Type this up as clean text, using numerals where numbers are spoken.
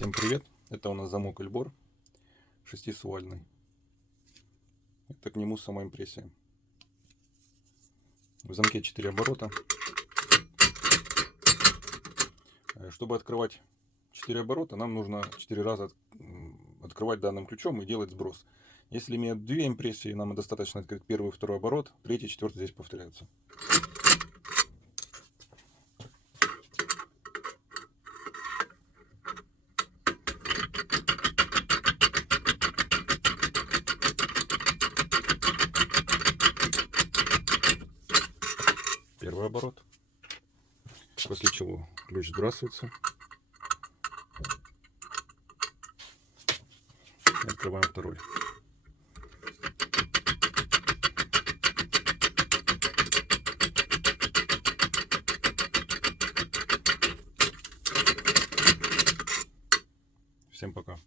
Всем привет! Это у нас замок Эльбор шестисвальный. Это к нему самоимпрессия. В замке 4 оборота. Чтобы открывать 4 оборота, нам нужно 4 раза открывать данным ключом и делать сброс. Если имеют 2 импрессии, нам достаточно открыть первый и второй оборот, третий, четвертый здесь повторяются. Первый оборот, после чего ключ сбрасывается. И открываем второй. Всем пока.